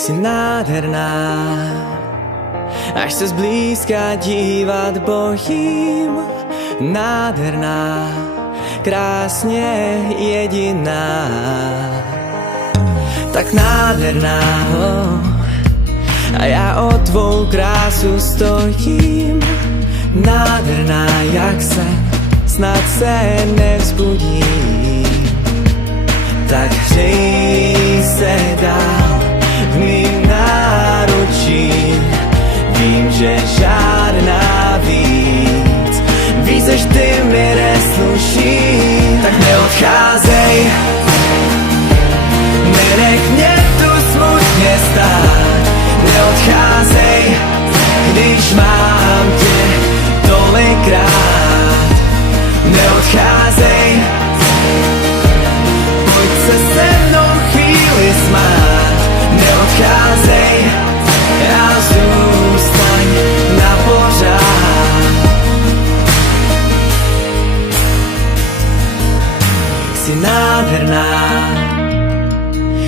si nádherná, až se zblízka dívat bojím. Nádherná, krásně jediná, tak nádherná, a já o tvou krásu stojím. Nádherná, jak se snad se nevzbudím, tak hřej se dál v mým náručí. Vím, že žádná víc než ty mi nesluší. Tak neodcházej, nenech mě tu smutně stát. Neodcházej, když mám tě tolikrát. Neodcházej, pojď se se mnou chvíli smát. Neodcházej a zůstaň na pořád. Jsi nádherná,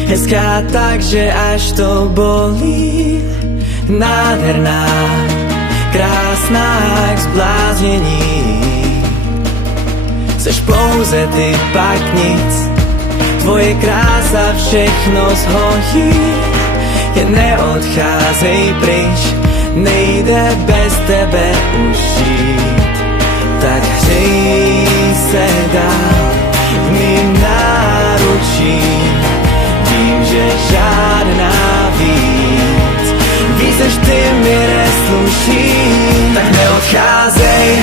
hezká tak, že až to bolí. Nádherná, krásná k zbláznění. Seš pouze ty, pak nic, tvoje krása všechno zhojí. Jen neodcházej pryč, nejde bez tebe už žít. Tak hřej se dál v mým náručí. Vím, že žádná víc než ty mi nesluší. Tak neodcházej,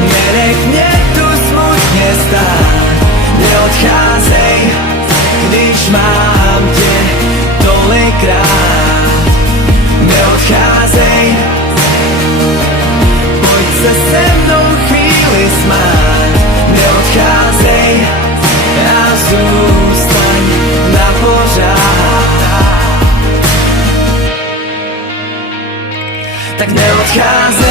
nenech mě tu smutně stát. Neodcházej, když mám tě tolikrát. Neodcházej, pojď se se mnou chvíli smát. Neodcházej a zůstaň na pořád. Tak neodcházej.